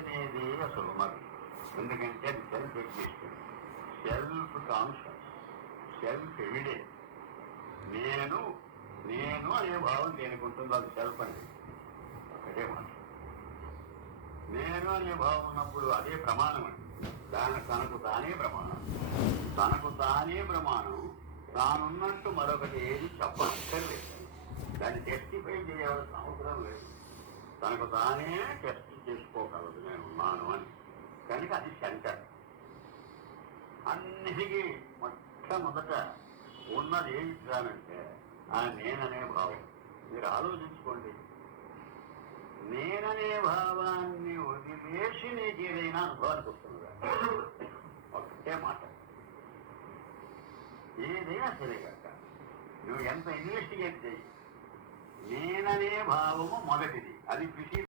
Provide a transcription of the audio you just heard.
అనేది అసలు ఉన్నది. ఎందుకంటే అది self existence, self conscious, self evidence. నేను నేను అనే భావం దేనికి ఉంటుందో అది సెల్ఫ్ అనేది ఒకటే మాట. నేను అనే భావం ఉన్నప్పుడు అదే ప్రమాణం అండి. తనకు తానే ప్రమాణం, తనకు తానే ప్రమాణం. తానున్నట్టు మరొకటి ఏది చెప్పక్కర్లేదు, దాన్ని జస్టిఫై చేయవలసిన అవసరం లేదు. తనకు తానే టెస్ట్ చేసుకోగలదు నేను ఉన్నాను అని. కనుక అది సెంటర్. అన్నిటికీ మొట్టమొదట ఉన్నది ఏమి కానంటే ఆ నేననే భావం. మీరు ఆలోచించుకోండి, నేననే భావాన్ని వదిలేసి నీకు ఏదైనా అనుభవానికి వస్తున్నదా? ఒకటే మాట. ఏదైనా సరే కాక నువ్వు ఎంత ఇన్వెస్టిగేట్ చేయి, నేననే భావము మొదటిది. అది